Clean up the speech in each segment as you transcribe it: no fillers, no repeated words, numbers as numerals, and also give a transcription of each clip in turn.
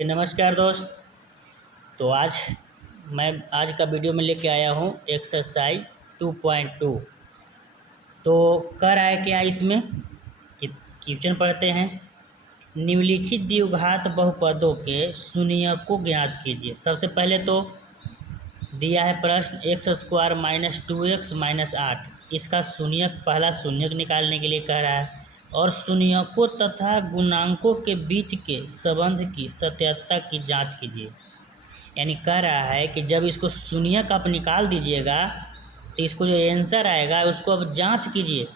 नमस्कार दोस्त। तो आज का वीडियो में लेके आया हूँ एक्सरसाइज 2.2। तो कह रहा है क्या इसमें कि क्वेश्चन पढ़ते हैं। निम्नलिखित द्विघात बहुपदों के शून्य को ज्ञात कीजिए। सबसे पहले तो दिया है प्रश्न x square minus 2x minus 8। इसका शून्यक पहला शून्यक निकालने के लिए कह रहा है और शून्यकों तथा गुणांकों के बीच के संबंध की सत्यता की जांच कीजिए। यानी कह रहा है कि जब इसको शून्यक आप निकाल दीजिएगा तो इसको जो आंसर आएगा उसको अब जांच कीजिए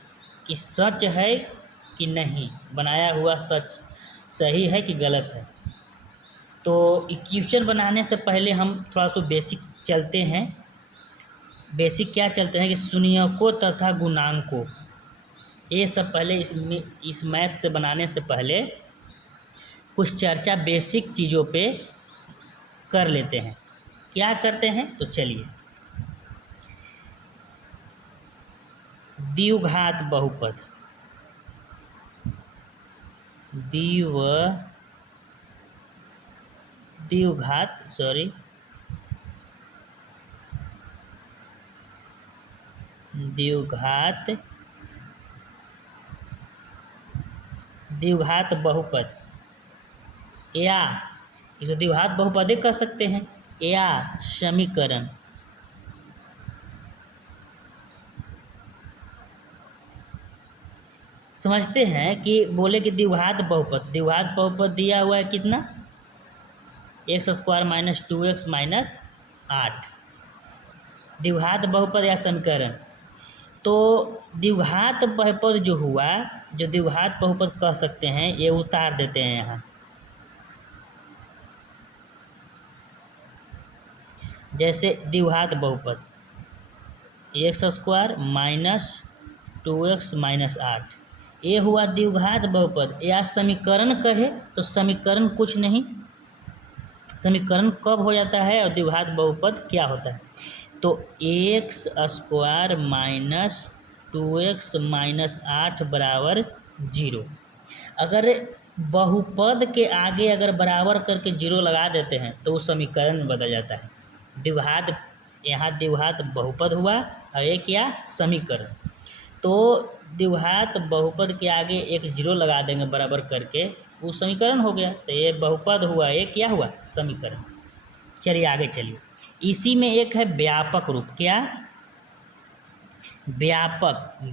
कि सच है कि नहीं, बनाया हुआ सच सही है कि गलत है। तो इक्वेशन बनाने से पहले हम थोड़ा सा बेसिक चलते हैं। बेसिक क्या चलते हैं कि शून्यकों तथा गुणांकों, ये सब पहले इस मैथ से बनाने से पहले कुछ चर्चा बेसिक चीज़ों पे कर लेते हैं। क्या करते हैं तो चलिए। द्विघात बहुपद, द्विघात बहुपद या इसको द्विघात बहुपद कह सकते हैं या समीकरण। समझते हैं कि बोले कि द्विघात बहुपद दिया हुआ है कितना, x square minus 2x minus 8। द्विघात बहुपद या समीकरण। तो द्विघात बहुपद जो हुआ, जो द्विघात बहुपद कह सकते हैं, ये उतार देते हैं यहाँ। जैसे द्विघात बहुपद x square minus 2x minus 8, ये हुआ द्विघात बहुपद। या समीकरण कहे तो समीकरण कुछ नहीं, समीकरण कब हो जाता है और द्विघात बहुपद क्या होता है। तो x square minus 2x minus 8 बराबर 0। अगर बहुपद के आगे अगर बराबर करके 0 लगा देते हैं तो उस समीकरण में बदल जाता है। द्विघात, यहाँ द्विघात बहुपद हुआ और एक या समीकरण। तो द्विघात बहुपद के आगे एक 0 लगा देंगे बराबर करके, वो समीकरण हो गया। तो ये बहुपद हुआ, ये क्या हुआ, समीकरण। चलिए आगे चलिए। इसी में एक है व्यापक रूप। क्या, व्यापक,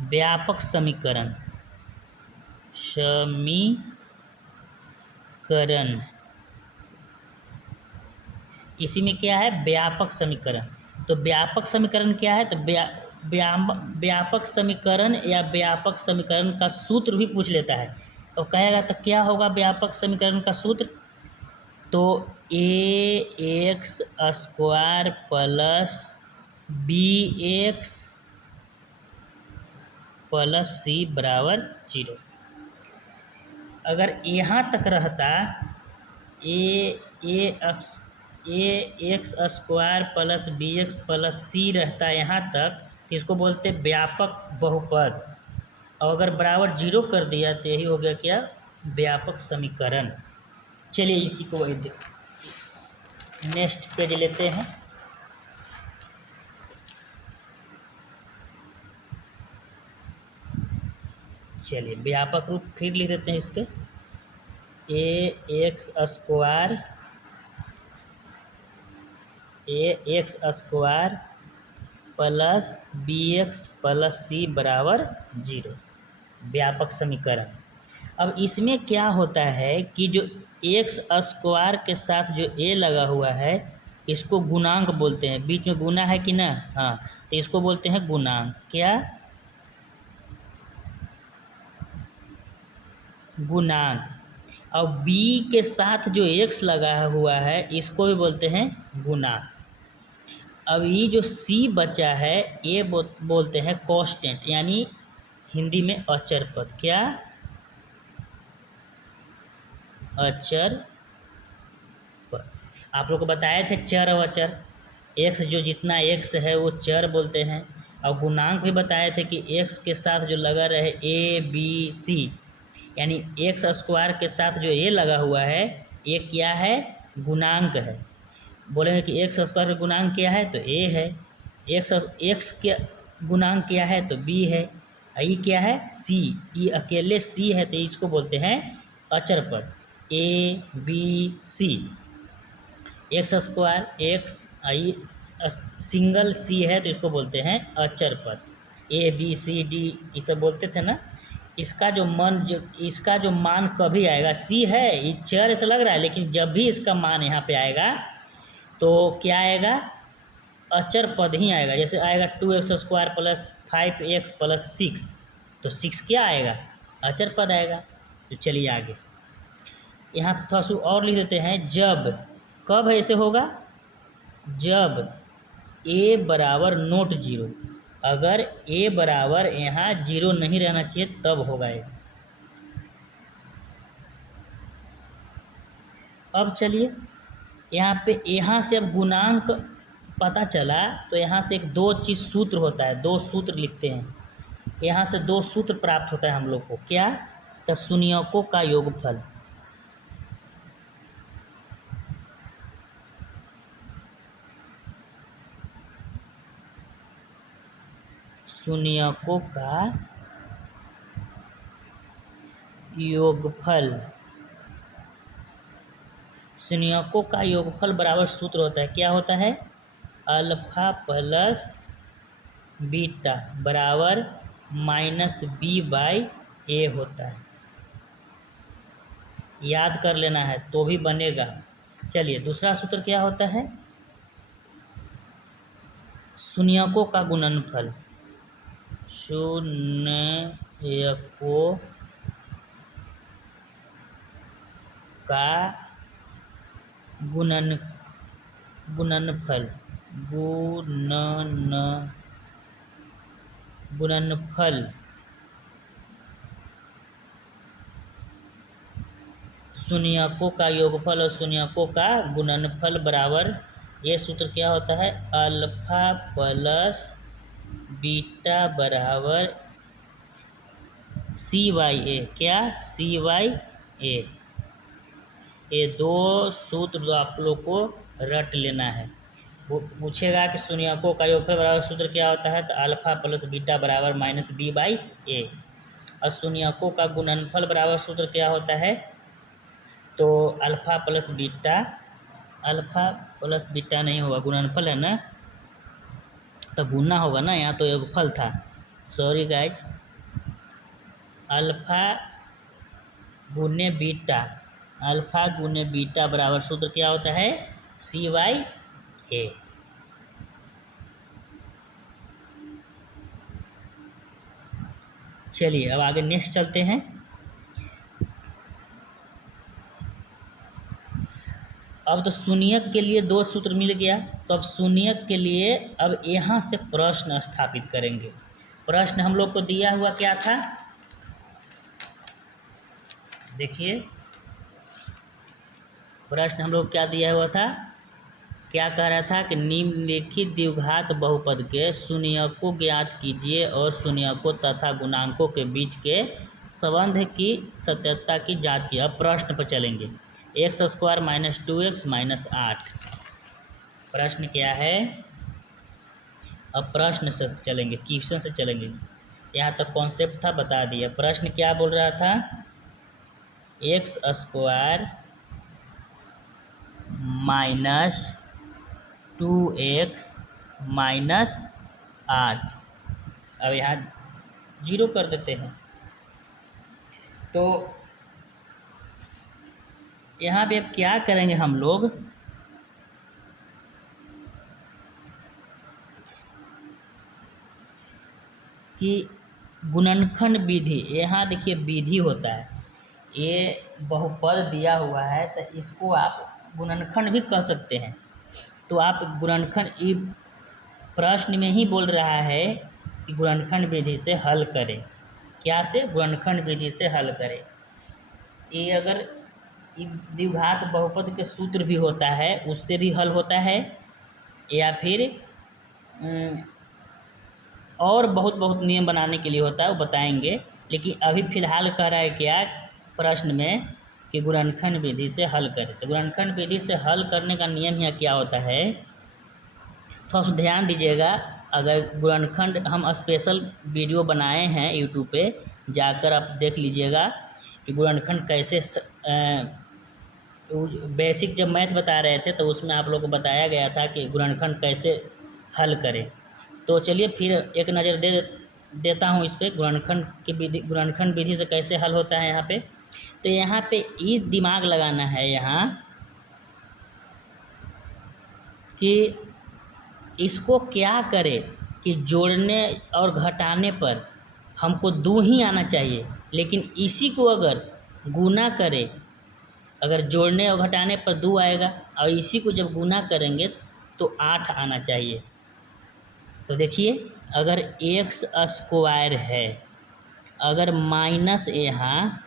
व्यापक समीकरण, इसी में क्या है, व्यापक समीकरण। तो व्यापक समीकरण क्या है, तो व्यापक समीकरण या व्यापक समीकरण का सूत्र भी पूछ लेता है। तो कहेगा तो क्या होगा व्यापक समीकरण का सूत्र, तो A X square plus B X plus C बराबर 0। अगर यहाँ तक रहता A X square plus B X plus C रहता यहाँ तक, तो इसको बोलते व्यापक बहुपद। और अगर बराबर 0 कर दिया तो यही हो गया क्या, व्यापक समीकरण। चलिए इसी को वही नेक्स्ट पेज लेते हैं। चलिए व्यापक रूप फिर लिख देते हैं इस पे, A X square plus B X plus C बराबर 0, व्यापक समीकरण। अब इसमें क्या होता है कि जो एक्स स्क्वायर के साथ जो ए लगा हुआ है इसको गुणांक बोलते हैं। बीच में गुना है कि ना, हाँ, तो इसको बोलते हैं गुणांक। क्या, गुणांक। और बी के साथ जो एक्स लगा हुआ है इसको भी बोलते हैं गुणांक। अब ये जो सी बचा है ये बोलते हैं कांस्टेंट, यानी हिंदी में अचर पद। क्या, अचर पद। आप लोग को बताए थे चर और अचर। एक्स जो जितना एक्स है वो चर बोलते हैं। और गुणांक भी बताए थे कि एक्स के साथ जो लगा रहे ए बी सी, यानी एक्स स्क्वायर के साथ जो ये लगा हुआ है ये क्या है, गुणांक है। बोलेंगे कि एक्स स्क्वायर का गुणांक क्या है, तो ए है। एक्स के गुणांक क्या है, तो बी है। ई क्या है, सी। ई अकेले सी है तो इसको बोलते हैं अचर पद। A B C, X square X, I single C है तो इसको बोलते हैं अचर पद। ए बी सी डी ये सब बोलते थे ना। इसका जो मान कभी आएगा, सी है ये चर ऐसा लग रहा है, लेकिन जब भी इसका मान यहाँ पे आएगा तो क्या आएगा, अचर पद ही आएगा। जैसे आएगा 2x² प्लस 5x प्लस 6, तो 6 क्या आएगा, अचर पद आएगा। तो चलिए आगे यहाँ पर थोड़ा सा और लिख देते हैं। जब, कब ऐसे होगा, जब a बराबर नोट जीरो, अगर a बराबर यहाँ जीरो नहीं रहना चाहिए तब होगा ये। अब चलिए यहाँ पे, यहाँ से अब गुणांक पता चला तो यहाँ से एक दो चीज़ सूत्र होता है, दो सूत्र लिखते हैं। यहाँ से दो सूत्र प्राप्त होता है हम लोग को, क्या, तो शून्यकों का योगफल। शून्यकों का योगफल, शून्यकों का योगफल बराबर सूत्र होता है, क्या होता है, अल्फा प्लस बीटा बराबर माइनस बी बाई ए होता है। याद कर लेना है तो भी बनेगा। चलिए दूसरा सूत्र क्या होता है, शून्यकों का गुणनफल, शून्यकों का गुणनफल शून्यकों का योगफल और शून्यकों का गुणनफल बराबर, ये सूत्र क्या होता है, अल्फा प्लस बीटा बराबर सी बाई ए, क्या, सी बाई ए। ये दो सूत्र जो आप लोग को रट लेना है। वो पूछेगा कि शून्यकों का योगफल बराबर सूत्र क्या होता है, तो अल्फा प्लस बीटा बराबर माइनस बी बाई ए। और शून्यकों का गुणनफल बराबर सूत्र क्या होता है, तो अल्फा प्लस बीटा नहीं होगा, गुणनफल है ना, तो गुना होगा ना, यहाँ तो योगफल था, सॉरी गाइज। अल्फा गुने बीटा बराबर सूत्र क्या होता है, सी बाई ए। चलिए अब आगे नेक्स्ट चलते हैं। अब तो शून्यक के लिए दो सूत्र मिल गया, तो अब शून्यक के लिए अब यहाँ से प्रश्न स्थापित करेंगे। प्रश्न हम लोग को दिया हुआ क्या था, देखिए प्रश्न हम लोग क्या दिया हुआ था, क्या कह रहा था कि निम्नलिखित द्विघात बहुपद के शून्यकों ज्ञात कीजिए और शून्यकों तथा गुणांकों के बीच के संबंध की सत्यता की जांच की। अब प्रश्न पर चलेंगे, x² माइनस 2x माइनस 8। प्रश्न क्या है, अब प्रश्न से चलेंगे, क्वेश्चन से चलेंगे। यहाँ तक कॉन्सेप्ट था बता दिया। प्रश्न क्या बोल रहा था, x² माइनस 2x माइनस 8। अब यहाँ जीरो कर देते हैं, तो यहाँ पे अब क्या करेंगे हम लोग, कि गुणनखंड विधि, यहाँ देखिए विधि होता है, ये बहुपद दिया हुआ है तो इसको आप गुणनखंड भी कह सकते हैं। तो आप गुणनखंड, ये प्रश्न में ही बोल रहा है कि गुणनखंड विधि से हल करें। क्या से, गुणनखंड विधि से हल करें। ये अगर द्विघात बहुपद के सूत्र भी होता है उससे भी हल होता है, या फिर और बहुत नियम बनाने के लिए होता है, वो बताएंगे। लेकिन अभी फ़िलहाल कह रहा है क्या प्रश्न में कि गुणनखंड विधि से हल करें। तो गुणनखंड विधि से हल करने का नियम यहाँ क्या होता है, थोड़ा सा ध्यान दीजिएगा। अगर गुणनखंड हम स्पेशल वीडियो बनाए हैं यूट्यूब पे, जाकर आप देख लीजिएगा कि गुणनखंड कैसे बेसिक जब मैथ बता रहे थे तो उसमें आप लोग को बताया गया था कि गुणनखंड कैसे हल करें। तो चलिए फिर एक नज़र देता हूँ इस पर, गुणनखंड की विधि, गुणनखंड विधि से कैसे हल होता है यहाँ पे। तो यहाँ पे ये दिमाग लगाना है यहाँ कि इसको क्या करें कि जोड़ने और घटाने पर हमको 2 ही आना चाहिए, लेकिन इसी को अगर गुना करें, अगर जोड़ने और घटाने पर 2 आएगा और इसी को जब गुना करेंगे तो 8 आना चाहिए। तो देखिए, अगर एक्स स्क्वायर है, अगर माइनस यहाँ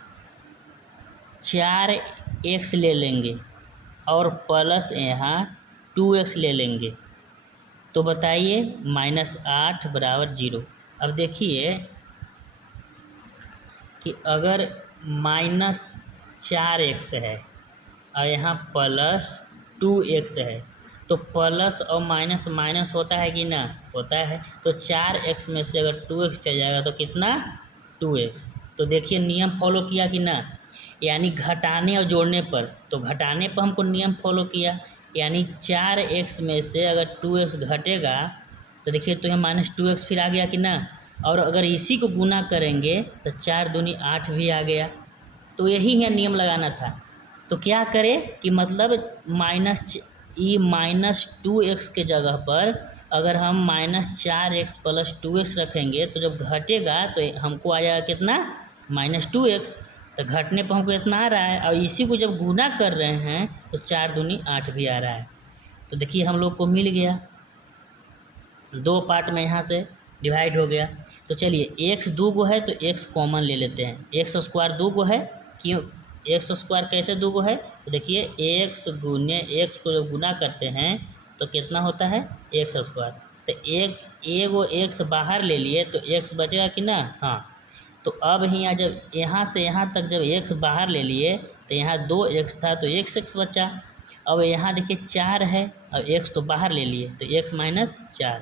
4x ले लेंगे और प्लस यहाँ 2x ले लेंगे तो बताइए -8 बराबर 0। अब देखिए कि अगर -4x है और यहाँ +2x है तो प्लस और माइनस माइनस होता है कि ना, होता है। तो 4x में से अगर 2x चल जाएगा तो कितना, 2x। तो देखिए नियम फॉलो किया कि ना, यानी घटाने और जोड़ने पर, तो घटाने पर हमको नियम फॉलो किया, यानी 4x में से अगर 2x घटेगा तो देखिए तो यहाँ -2x फिर आ गया कि ना। और अगर इसी को गुना करेंगे तो 4 दूनी 8 भी आ गया। तो यही यहाँ नियम लगाना था। तो क्या करें कि मतलब -2x के जगह पर अगर हम -4x + 2x रखेंगे तो जब घटेगा तो हमको आ जाएगा कितना, -2x। तो घटने पर हमको इतना आ रहा है और इसी को जब गुना कर रहे हैं तो 4 दूनी 8 भी आ रहा है। तो देखिए हम लोग को मिल गया, 2 पार्ट में यहाँ से डिवाइड हो गया। तो चलिए x 2 गो है तो x कॉमन ले लेते हैं। x स्क्वायर 2 गो है, क्यों x स्क्वायर कैसे 2 गो है, तो देखिए x गुने x को जब गुना करते हैं तो कितना होता है, x स्क्वायर। तो एगो x बाहर ले लिए तो x बचेगा कि ना, हाँ। तो अब यहाँ जब यहाँ से यहाँ तक जब x बाहर ले लिए तो यहाँ 2x था तो x बचा। अब यहाँ देखिए 4 है और x तो बाहर ले लिए तो x - 4।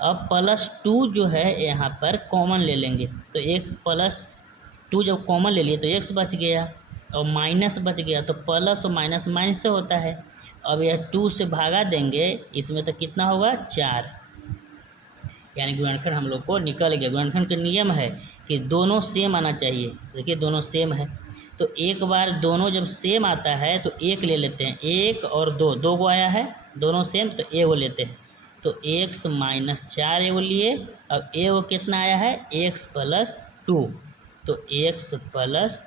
अब +2 जो है यहाँ पर कॉमन ले लेंगे तो एक +2 जब कॉमन ले लिए तो x बच गया और माइनस बच गया। तो प्लस और माइनस माइनस से होता है। अब यह 2 से भागा देंगे इसमें तो कितना होगा, 4, यानी गुणनखंड हम लोग को निकल गया। गुणनखंड का नियम है कि दोनों सेम आना चाहिए। देखिए दोनों सेम है तो एक बार दोनों जब सेम आता है तो एक ले लेते हैं, 1 और 2, 2 गो आया है, दोनों सेम तो ए वो लेते हैं। तो x - 4 ए वो लिए और ए वो कितना आया है, x + 2, तो x +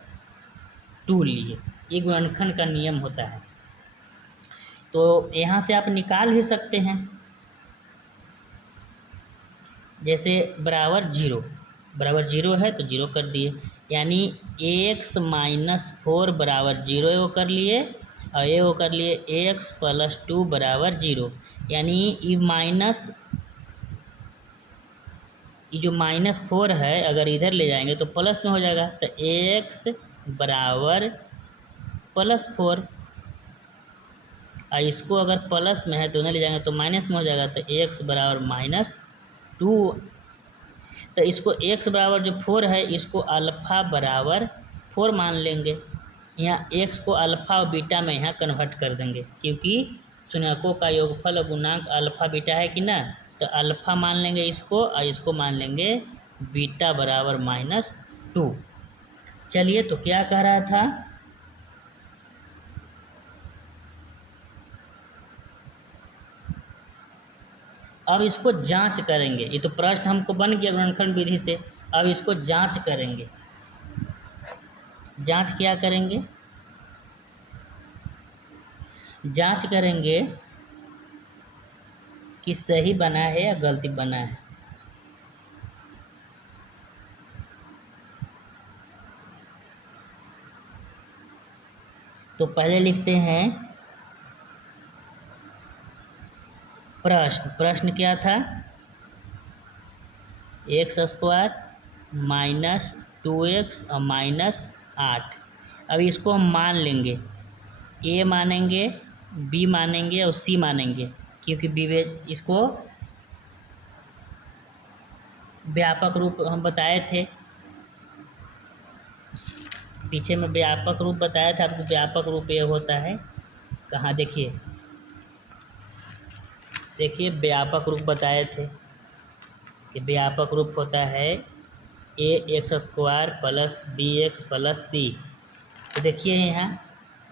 2 लिए। ये गुणनखंड का नियम होता है। तो यहाँ से आप निकाल भी सकते हैं, जैसे बराबर 0 है तो 0 कर दिए, यानी x - 4 बराबर 0 वो कर लिए और ये वो कर लिए x + 2 बराबर 0। यानी ये जो -4 है अगर इधर ले जाएंगे तो प्लस में हो जाएगा। तो x बराबर +4 और इसको अगर प्लस में है तो उधर ले जाएंगे तो माइनस में हो जाएगा। तो x बराबर -2। तो इसको x बराबर जो 4 है इसको अल्फ़ा बराबर 4 मान लेंगे। यहाँ x को अल्फ़ा और बीटा में यहाँ कन्वर्ट कर देंगे, क्योंकि शून्यकों का योगफल और गुणांक अल्फ़ा बीटा है कि ना। तो अल्फ़ा मान लेंगे इसको और इसको मान लेंगे बीटा बराबर -2। चलिए तो क्या कह रहा था, अब इसको जांच करेंगे। ये तो प्रश्न हमको बन गया गुणनखंड विधि से, अब इसको जांच करेंगे। जांच क्या करेंगे, जांच करेंगे कि सही बना है या गलती बना है। तो पहले लिखते हैं प्रश्न क्या था, x² - 2x और माइनस 8। अब इसको हम मान लेंगे, a मानेंगे, b मानेंगे और c मानेंगे, क्योंकि इसको व्यापक रूप हम बताए थे, पीछे में व्यापक रूप बताया था आपको। व्यापक रूप ये होता है, कहाँ देखिए व्यापक रूप बताए थे कि व्यापक रूप होता है ax² plus bx plus c। तो देखिए यहाँ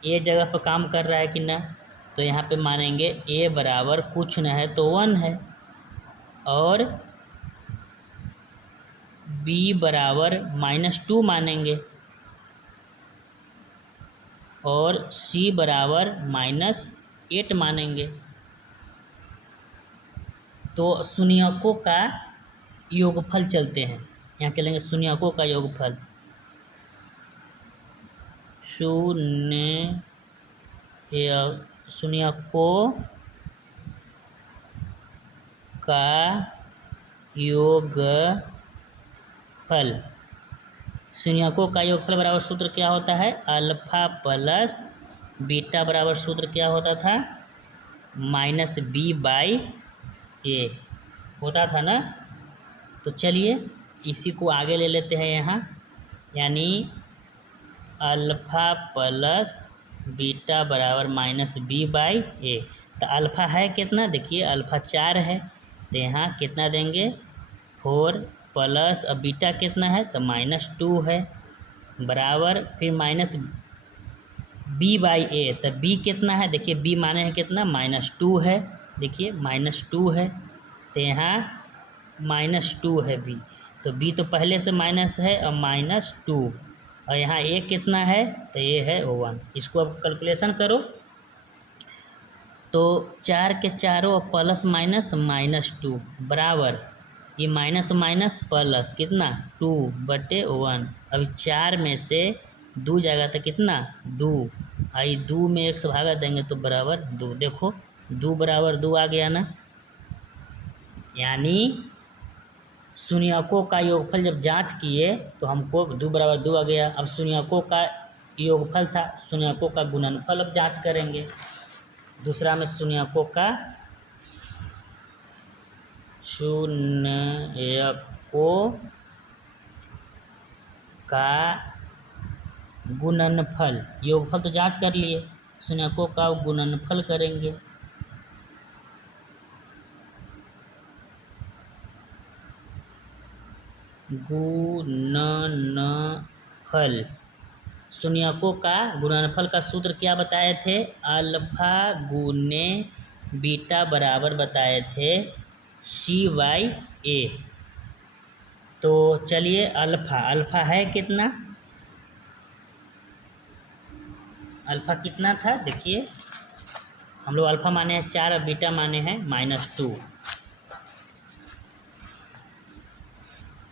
ए जगह पर काम कर रहा है कि ना, तो यहाँ पे मानेंगे a बराबर कुछ न है तो 1 है, और b बराबर -2 मानेंगे, और c बराबर -8 मानेंगे। तो शून्यकों का योगफल चलते हैं, यहाँ चलेंगे शून्यकों का योगफल। शून्यकों का योगफल, शून्यकों का योगफल बराबर सूत्र क्या होता है, अल्फा प्लस बीटा बराबर सूत्र क्या होता था, -b/a होता था ना। तो चलिए इसी को आगे ले लेते हैं यहाँ, यानी अल्फा प्लस बीटा बराबर -b/a। तो अल्फ़ा है कितना, देखिए अल्फ़ा 4 है, तो यहाँ कितना देंगे 4 प्लस, अब बीटा कितना है तो -2 है, बराबर फिर -b/a। तो b कितना है, देखिए b माने है कितना -2 है, देखिए -2 है, तो यहाँ -2 है b, तो b तो पहले से माइनस है और -2, और यहाँ a कितना है तो ये है 1। इसको अब कैलकुलेशन करो तो 4 के चारों प्लस माइनस -2 बराबर ये माइनस माइनस प्लस कितना 2/1। अभी 4 में से 2 जाएगा तो कितना 2, आई 2 में 1 से भागा देंगे तो बराबर 2। देखो 2 बराबर 2 आ गया ना, यानी शून्यकों का योगफल जब जांच किए तो हमको 2 बराबर 2 आ गया। अब शून्यकों का योगफल था, शून्यकों का गुणनफल अब जांच करेंगे। दूसरा में शून्यकों का गुणनफल, योगफल तो जांच कर लिए, शून्यकों का गुणनफल करेंगे। गुणनफल, शून्यकों का गुणनफल का सूत्र क्या बताए थे, अल्फा गुने बीटा बराबर बताए थे c/a। तो चलिए अल्फा है कितना, अल्फा कितना था, देखिए हम लोग अल्फा माने हैं 4 और बीटा माने हैं -2।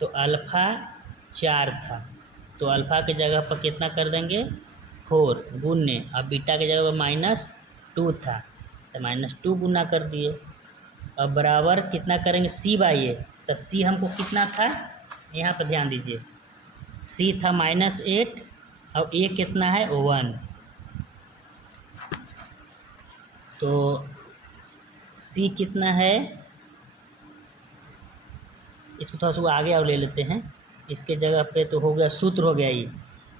तो अल्फा 4 था, तो अल्फ़ा की जगह पर कितना कर देंगे 4 गुने, अब बीटा की जगह पर -2 था तो -2 गुना कर दिए। अब बराबर कितना करेंगे c/a, तो c हमको कितना था, यहाँ पर ध्यान दीजिए, c था -8 और a कितना है 1, तो c कितना है, इसको थोड़ा सा आगे और ले लेते हैं, इसके जगह पे तो हो गया सूत्र हो गया ये,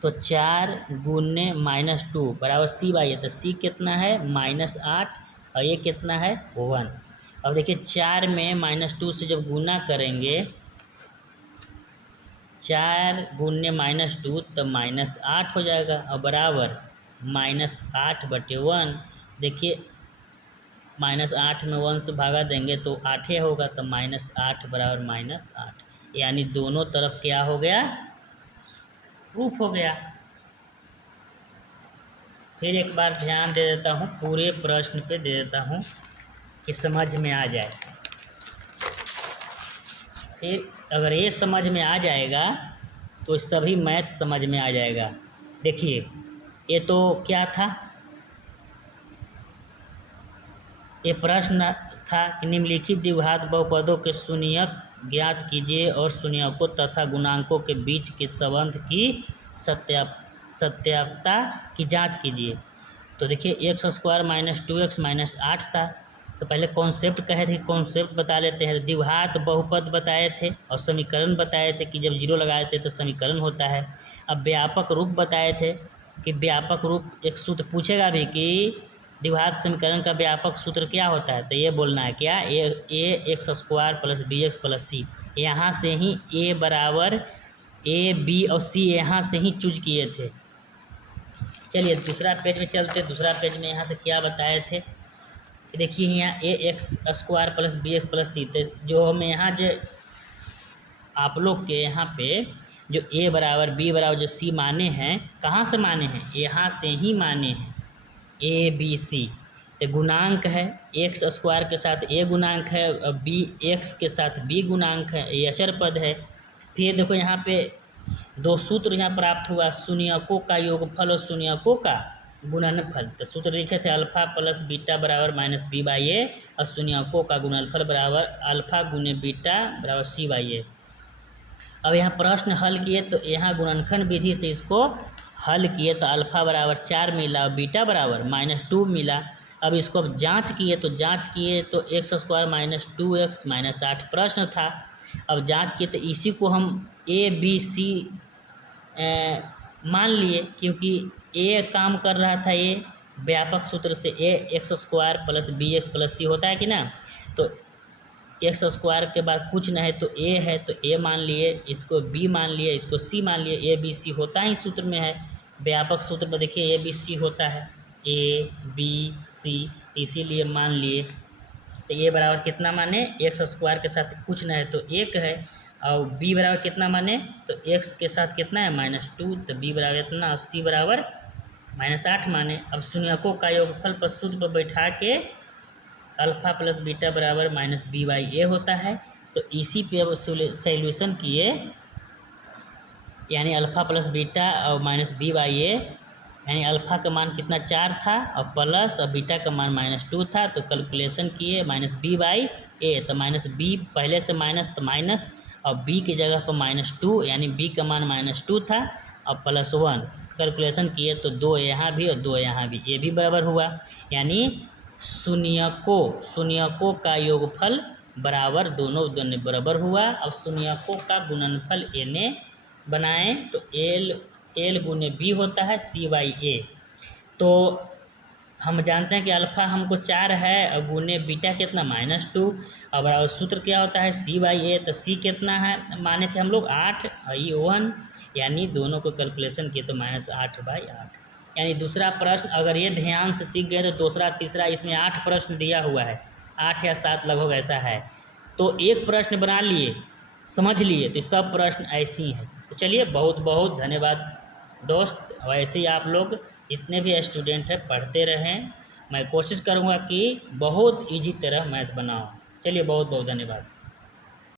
तो 4 गुने -2 बराबर c/a, तो c कितना है -8 और ये कितना है 1। अब देखिए 4 में -2 से जब गुना करेंगे, 4 गुने -2 तो -8 हो जाएगा, और बराबर -8/1। देखिए -8 में 1 से भागा देंगे तो 8 होगा, तो -8 बराबर -8, यानी दोनों तरफ क्या हो गया, प्रूफ हो गया। फिर एक बार ध्यान दे देता हूँ, पूरे प्रश्न पे दे देता हूँ कि समझ में आ जाए। फिर अगर ये समझ में आ जाएगा तो सभी मैथ समझ में आ जाएगा। देखिए ये तो क्या था, ये प्रश्न था कि निम्नलिखित द्विघात बहुपदों के शून्यक ज्ञात कीजिए और शून्यकों तथा गुणांकों के बीच के संबंध की सत्यापता की जांच कीजिए। तो देखिए x square minus 2x minus 8 था। तो पहले कॉन्सेप्ट कहे थे, कॉन्सेप्ट बता लेते हैं। द्विघात बहुपद बताए थे और समीकरण बताए थे कि जब जीरो लगाए थे तो समीकरण होता है। अब व्यापक रूप बताए थे कि व्यापक रूप एक सूत्र पूछेगा भी कि द्विघात समीकरण का व्यापक सूत्र क्या होता है, तो ये बोलना है क्या, A X square plus B X plus C. यहाँ से ही ए बराबर ए बी और सी यहाँ से ही चूज किए थे। चलिए दूसरा पेज में चलते। दूसरा पेज में यहाँ से क्या बताए थे कि देखिए यहाँ A X square plus B X plus C. तो जो हम यहाँ जो आप लोग के यहाँ पे जो ए बराबर बी बराबर जो सी माने हैं, कहाँ से माने हैं, यहाँ से ही माने हैं, ए बी सी। तो गुणांक है, एक्स स्क्वायर के साथ ए गुणांक है और बी एक्स के साथ बी गुणांक है, ये अचर पद है। फिर देखो यहाँ पे दो सूत्र यहाँ प्राप्त हुआ, शून्यकों का योगफल और शून्यकों का गुणनफल। तो सूत्र लिखे थे अल्फा प्लस बीटा बराबर माइनस बी बाई ए और शून्यकों का गुणनफल बराबर अल्फा गुने बीटा बराबर सी बाई ए। अब यहाँ प्रश्न हल किए तो यहाँ गुणनखंड विधि से इसको हल किए तो अल्फा बराबर 4 मिला और बीटा बराबर -2 मिला। अब इसको अब जाँच किए तो x square minus 2x minus 8 प्रश्न था। अब जाँच किए तो इसी को हम ए बी सी मान लिए, क्योंकि ए काम कर रहा था, ये व्यापक सूत्र से A X square plus B X plus C होता है कि ना। तो एक्स स्क्वायर के बाद कुछ न है तो ए है, तो ए मान लिए, इसको बी मान लिए, इसको सी मान लिए। ए बी सी होता ही सूत्र में है, व्यापक सूत्र में देखिए ए बी सी होता है, ए बी सी, इसीलिए मान लिए। तो ए बराबर कितना माने, एक्स स्क्वायर के साथ कुछ न है तो 1 है, और बी बराबर कितना माने तो एक्स के साथ कितना है -2, तो बी बराबर इतना और सी बराबर -8 माने। अब शून्यकों का योगफल पर सूत्र पर बैठा के अल्फा प्लस बीटा बराबर माइनस बी बाई ए होता है। तो इसी पे अब सॉल्यूशन किए, यानी अल्फा प्लस बीटा और माइनस बी बाई ए, यानी अल्फा का मान कितना 4 था और प्लस और बीटा का मान -2 था। तो कैलकुलेशन किए माइनस बी बाई ए, तो माइनस बी पहले से माइनस तो माइनस और बी की जगह पर -2, यानी बी का मान -2 था और +1। कैलकुलेशन किए तो 2 यहाँ भी और 2 यहाँ भी, ये भी बराबर हुआ। यानी शून्यकों का योगफल बराबर दोनों बराबर हुआ। और शून्यकों का गुणनफल एन बनाएं तो एल गुने बी होता है सी बाई ए। तो हम जानते हैं कि अल्फ़ा हमको 4 है और गुने बीटा कितना -2, और बराबर सूत्र क्या होता है सी बाई ए। तो सी कितना है माने थे हम लोग 8 और ये 1, यानी दोनों को कैलकुलेशन किए तो -8/8। यानी दूसरा प्रश्न अगर ये ध्यान से सीख गए तो दूसरा तीसरा इसमें 8 प्रश्न दिया हुआ है, 8 या 7 लगभग ऐसा है। तो एक प्रश्न बना लिए, समझ लिए, तो सब प्रश्न ऐसी हैं। तो चलिए बहुत बहुत धन्यवाद दोस्त। वैसे ही आप लोग जितने भी स्टूडेंट हैं पढ़ते रहें, मैं कोशिश करूँगा कि बहुत ईजी तरह मैथ बनाऊँ। चलिए बहुत बहुत धन्यवाद।